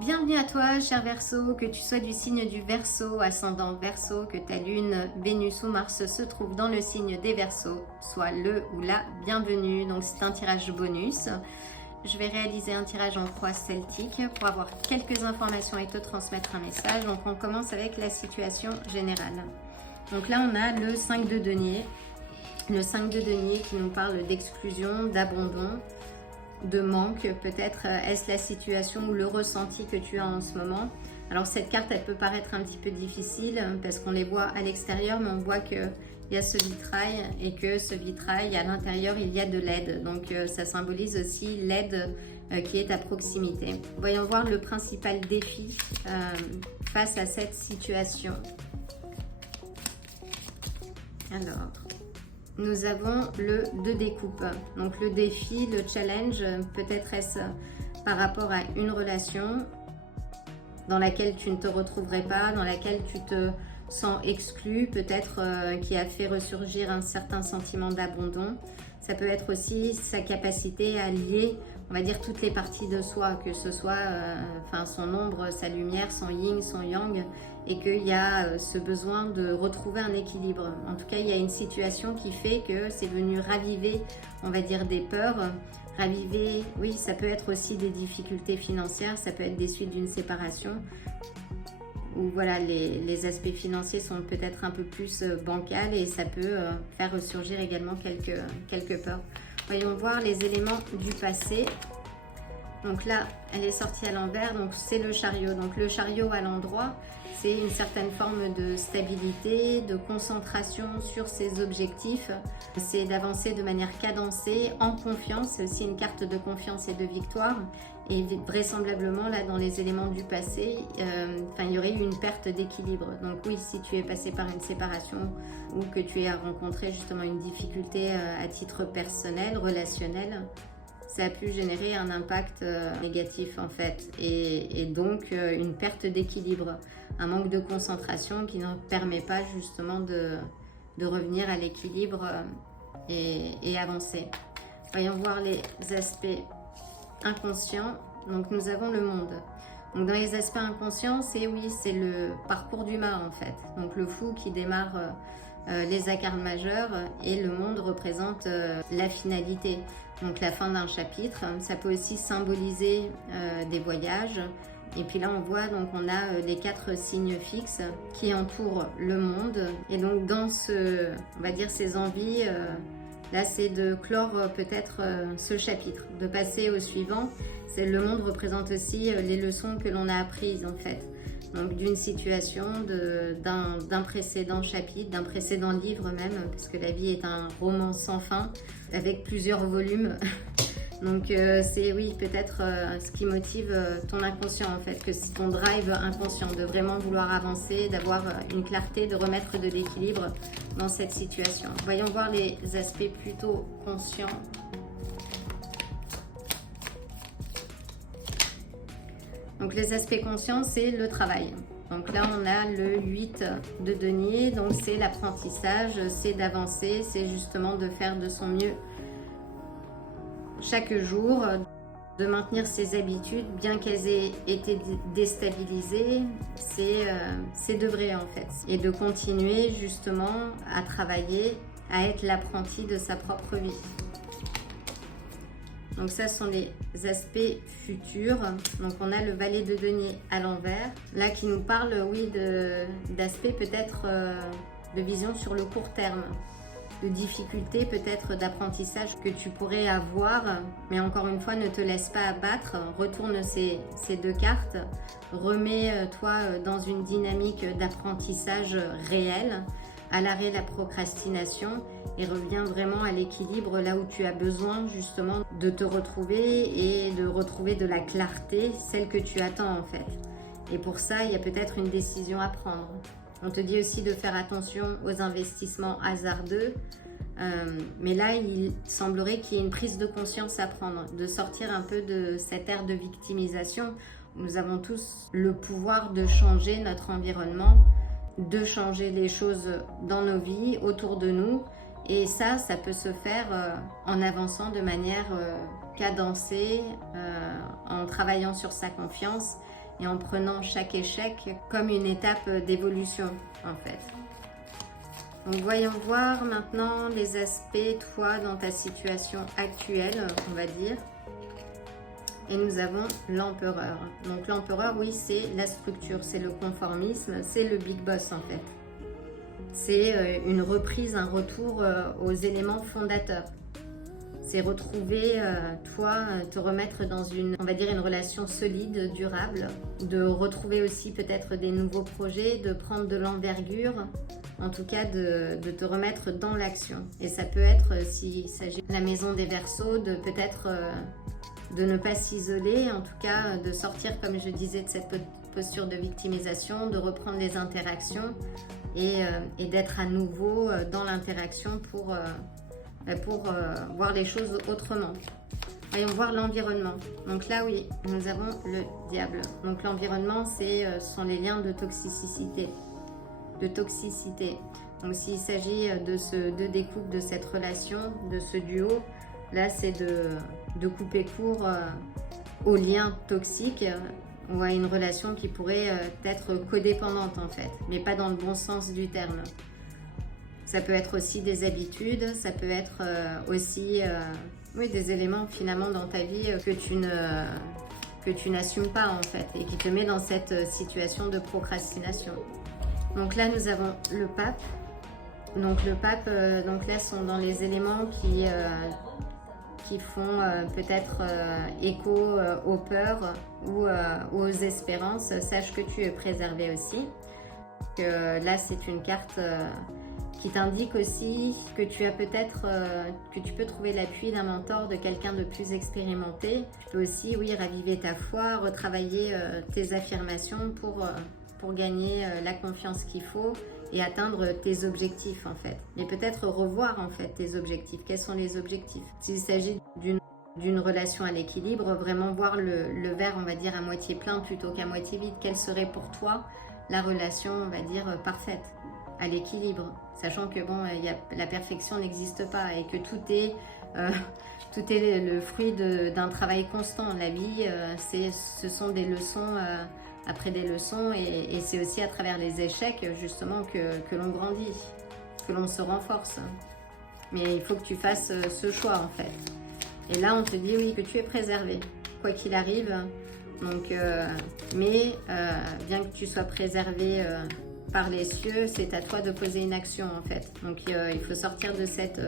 Bienvenue à toi, cher Verseau, que tu sois du signe du Verseau, ascendant Verseau, que ta lune, Vénus ou Mars se trouve dans le signe des Verseaux, sois le ou la bienvenue. Donc c'est un tirage bonus. Je vais réaliser un tirage en croix celtique pour avoir quelques informations et te transmettre un message. Donc on commence avec la situation générale. Donc là on a le 5 de denier. Le 5 de denier qui nous parle d'exclusion, d'abandon, de manque. Peut-être est-ce la situation ou le ressenti que tu as en ce moment. Alors cette carte elle peut paraître un petit peu difficile parce qu'on les voit à l'extérieur, mais on voit qu'il y a ce vitrail et que ce vitrail à l'intérieur il y a de l'aide. Donc ça symbolise aussi l'aide qui est à proximité. Voyons voir le principal défi face à cette situation. Alors, nous avons le 2 des coupes. Donc le défi, le challenge, peut-être est-ce par rapport à une relation dans laquelle tu ne te retrouverais pas, dans laquelle tu te sens exclu, peut-être qui a fait ressurgir un certain sentiment d'abandon. Ça peut être aussi sa capacité à lier, on va dire, toutes les parties de soi, que ce soit son ombre, sa lumière, son yin, son yang, et qu'il y a ce besoin de retrouver un équilibre. En tout cas, il y a une situation qui fait que c'est venu raviver, on va dire, des peurs, raviver, oui, ça peut être aussi des difficultés financières, ça peut être des suites d'une séparation, où voilà, les aspects financiers sont peut-être un peu plus bancals et ça peut faire ressurgir également quelques peurs. Voyons voir les éléments du passé. Donc là, elle est sortie à l'envers, donc c'est le chariot. Donc le chariot à l'endroit, c'est une certaine forme de stabilité, de concentration sur ses objectifs. C'est d'avancer de manière cadencée, en confiance. C'est aussi une carte de confiance et de victoire. Et vraisemblablement, là, dans les éléments du passé, il y aurait eu une perte d'équilibre. Donc oui, si tu es passé par une séparation ou que tu as rencontré justement une difficulté à titre personnel, relationnel, ça a pu générer un impact négatif en fait. Et donc une perte d'équilibre, un manque de concentration qui ne permet pas justement de revenir à l'équilibre et avancer. Voyons voir les aspects inconscient. Donc nous avons le monde. Donc dans les aspects inconscients, c'est le parcours du mât en fait. Donc le fou qui démarre les arcanes majeures et le monde représente la finalité. Donc la fin d'un chapitre. Ça peut aussi symboliser des voyages. Et puis là on voit, donc on a les 4 signes fixes qui entourent le monde. Et donc dans on va dire ces envies, là, c'est de clore peut-être ce chapitre, de passer au suivant. Le monde représente aussi les leçons que l'on a apprises en fait. Donc d'une situation, d'un précédent chapitre, d'un précédent livre même, parce que la vie est un roman sans fin, avec plusieurs volumes. Donc c'est peut-être ce qui motive ton inconscient en fait, que c'est ton drive inconscient de vraiment vouloir avancer, d'avoir une clarté, de remettre de l'équilibre dans cette situation. Voyons voir les aspects plutôt conscients. Donc les aspects conscients, c'est le travail. Donc là, on a le 8 de denier, donc c'est l'apprentissage, c'est d'avancer, c'est justement de faire de son mieux chaque jour, de maintenir ses habitudes, bien qu'elles aient été déstabilisées, c'est de vrai en fait. Et de continuer justement à travailler, à être l'apprenti de sa propre vie. Donc ça, ce sont les aspects futurs. Donc on a le valet de denier à l'envers, là qui nous parle, d'aspects peut-être de vision sur le court terme, de difficultés peut-être d'apprentissage que tu pourrais avoir, mais encore une fois, ne te laisse pas abattre, retourne ces 2 cartes, remets-toi dans une dynamique d'apprentissage réel, à l'arrêt la procrastination et reviens vraiment à l'équilibre là où tu as besoin justement de te retrouver et de retrouver de la clarté, celle que tu attends en fait. Et pour ça, il y a peut-être une décision à prendre. On te dit aussi de faire attention aux investissements hasardeux, mais là, il semblerait qu'il y ait une prise de conscience à prendre, de sortir un peu de cette ère de victimisation. Nous avons tous le pouvoir de changer notre environnement, de changer les choses dans nos vies, autour de nous. Et ça peut se faire en avançant de manière cadencée, en travaillant sur sa confiance et en prenant chaque échec comme une étape d'évolution en fait. Donc voyons voir maintenant les aspects, toi, dans ta situation actuelle, on va dire. Et nous avons l'empereur. Donc l'empereur, oui, c'est la structure, c'est le conformisme, c'est le big boss en fait. C'est une reprise, un retour aux éléments fondateurs. C'est retrouver, toi, te remettre dans une, on va dire, une relation solide, durable. De retrouver aussi peut-être des nouveaux projets, de prendre de l'envergure. En tout cas, de te remettre dans l'action. Et ça peut être, s'il s'agit de la maison des Verseaux, de peut-être de ne pas s'isoler, en tout cas de sortir, comme je disais, de cette posture de victimisation, de reprendre les interactions et d'être à nouveau dans l'interaction pour voir les choses autrement. Voyons voir l'environnement. Donc là, oui, nous avons le diable. Donc l'environnement, ce sont les liens de toxicité. Donc s'il s'agit de découpe de cette relation, de ce duo, là c'est de couper court aux liens toxiques ou à une relation qui pourrait être codépendante en fait, mais pas dans le bon sens du terme. Ça peut être aussi des habitudes, ça peut être aussi des éléments finalement dans ta vie que tu n'assumes pas en fait et qui te met dans cette situation de procrastination. Donc là nous avons le pape. Donc le pape, donc là sont dans les éléments qui font peut-être écho aux peurs ou aux espérances. Sache que tu es préservé aussi. Là c'est une carte qui t'indique aussi que tu as peut-être, que tu peux trouver l'appui d'un mentor, de quelqu'un de plus expérimenté. Tu peux aussi, oui, raviver ta foi, retravailler tes affirmations pour gagner la confiance qu'il faut et atteindre tes objectifs en fait. Mais peut-être revoir en fait tes objectifs. Quels sont les objectifs? S'il s'agit d'une relation à l'équilibre, vraiment voir le verre, on va dire, à moitié plein plutôt qu'à moitié vide. Quelle serait pour toi la relation, on va dire, parfaite, à l'équilibre? Sachant que bon, la perfection n'existe pas et que tout est le fruit d'un travail constant. La vie, ce sont des leçons après des leçons et c'est aussi à travers les échecs justement que l'on grandit, que l'on se renforce. Mais il faut que tu fasses ce choix en fait. Et là on te dit oui que tu es préservé, quoi qu'il arrive. Donc, bien que tu sois préservé par les cieux, c'est à toi de poser une action en fait. Donc il faut sortir de cette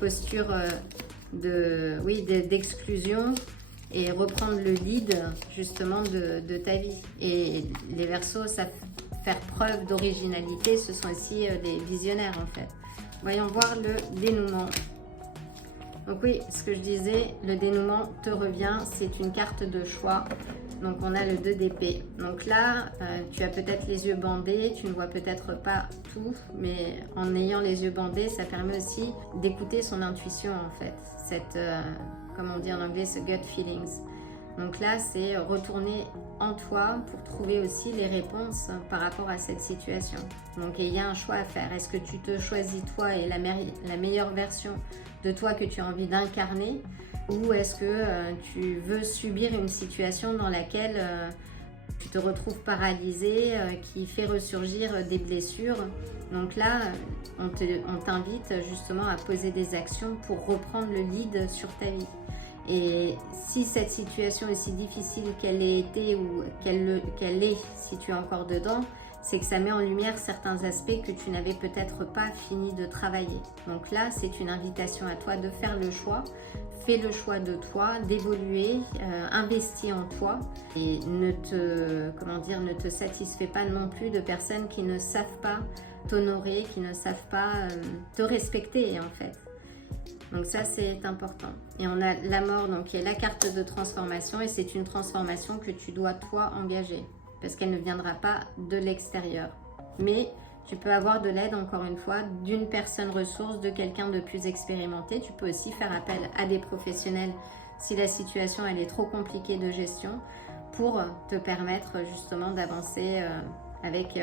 posture d'exclusion et reprendre le lead justement de ta vie. Et les Verseaux savent faire preuve d'originalité, ce sont aussi des visionnaires en fait. Voyons voir le dénouement. Donc oui, ce que je disais, le dénouement te revient, c'est une carte de choix. Donc on a le 2 d'épée. Donc là, tu as peut-être les yeux bandés, tu ne vois peut-être pas tout, mais en ayant les yeux bandés, ça permet aussi d'écouter son intuition en fait. Cette, comme on dit en anglais, ce gut feelings. Donc là, c'est retourner en toi pour trouver aussi les réponses par rapport à cette situation. Donc il y a un choix à faire. Est-ce que tu te choisis toi et la meilleure version de toi que tu as envie d'incarner, ou est-ce que tu veux subir une situation dans laquelle tu te retrouves paralysé, qui fait ressurgir des blessures? Donc là, on t'invite justement à poser des actions pour reprendre le lead sur ta vie. Et si cette situation est si difficile qu'elle ait été ou qu'elle est, si tu es encore dedans, c'est que ça met en lumière certains aspects que tu n'avais peut-être pas fini de travailler. Donc là, c'est une invitation à toi de faire le choix. Fais le choix de toi, d'évoluer, investis en toi et ne te satisfais pas non plus de personnes qui ne savent pas t'honorer, qui ne savent pas te respecter en fait. Donc ça c'est important. Et on a la mort, donc qui est la carte de transformation, et c'est une transformation que tu dois toi engager parce qu'elle ne viendra pas de l'extérieur. Mais tu peux avoir de l'aide, encore une fois, d'une personne ressource, de quelqu'un de plus expérimenté. Tu peux aussi faire appel à des professionnels si la situation elle est trop compliquée de gestion pour te permettre justement d'avancer avec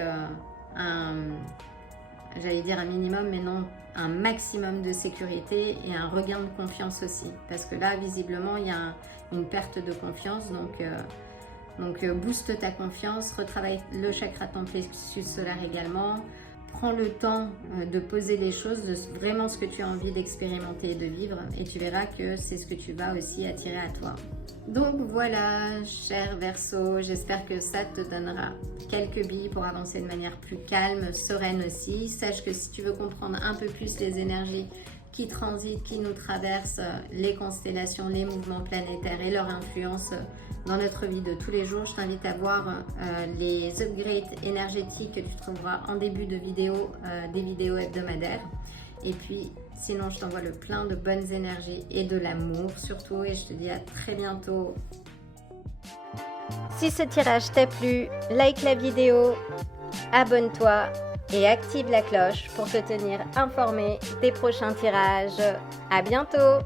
j'allais dire un minimum, mais non, un maximum de sécurité et un regain de confiance aussi. Parce que là, visiblement, il y a une perte de confiance. Donc, Donc booste ta confiance, retravaille le chakra de ton plexus solaire également. Prends le temps de poser les choses, de vraiment ce que tu as envie d'expérimenter et de vivre, et tu verras que c'est ce que tu vas aussi attirer à toi. Donc voilà, cher Verseau, j'espère que ça te donnera quelques billes pour avancer de manière plus calme, sereine aussi. Sache que si tu veux comprendre un peu plus les énergies qui transitent, qui nous traversent, les constellations, les mouvements planétaires et leur influence dans notre vie de tous les jours, je t'invite à voir les upgrades énergétiques que tu trouveras en début de vidéo, des vidéos hebdomadaires. Et puis, sinon, je t'envoie le plein de bonnes énergies et de l'amour surtout. Et je te dis à très bientôt. Si ce tirage t'a plu, like la vidéo, abonne-toi et active la cloche pour te tenir informé des prochains tirages. À bientôt!